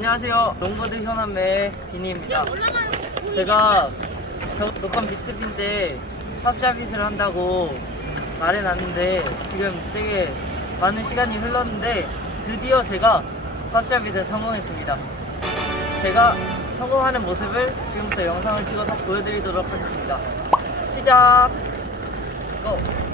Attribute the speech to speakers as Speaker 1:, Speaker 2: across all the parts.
Speaker 1: 안녕하세요. 롱보드 현안매 비니입니다. 제가 저- 녹감 빅스핀 때 팝샤빗을 한다고 말해놨는데 지금 되게 많은 시간이 흘렀는데 드디어 제가 팝샤빗에 성공했습니다. 제가 성공하는 모습을 지금부터 영상을 찍어서 보여드리도록 하겠습니다. 시작! 고!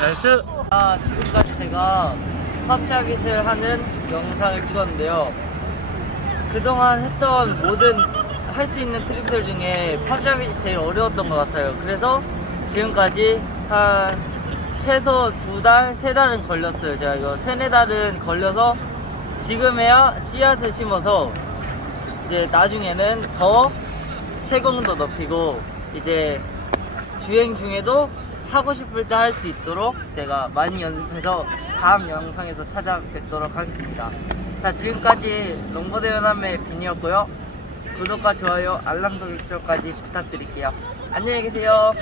Speaker 2: 나이스
Speaker 1: 아, 지금까지 제가 팝샤빗을 하는 영상을 찍었는데요. 그동안 했던 모든 할 수 있는 트릭들 중에 팝샤빗이 제일 어려웠던 것 같아요. 그래서 지금까지 한 최소 두 달, 세 달은 걸렸어요. 제가 이거 세네 달은 걸려서 지금에야 씨앗을 심어서 이제 나중에는 더 세공도 높이고 이제 주행 중에도 하고 싶을 때 할 수 있도록 제가 많이 연습해서 다음 영상에서 찾아뵙도록 하겠습니다. 자, 지금까지 롱보드 연합의 빈이었고요. 구독과 좋아요, 알람 설정까지 부탁드릴게요. 안녕히 계세요.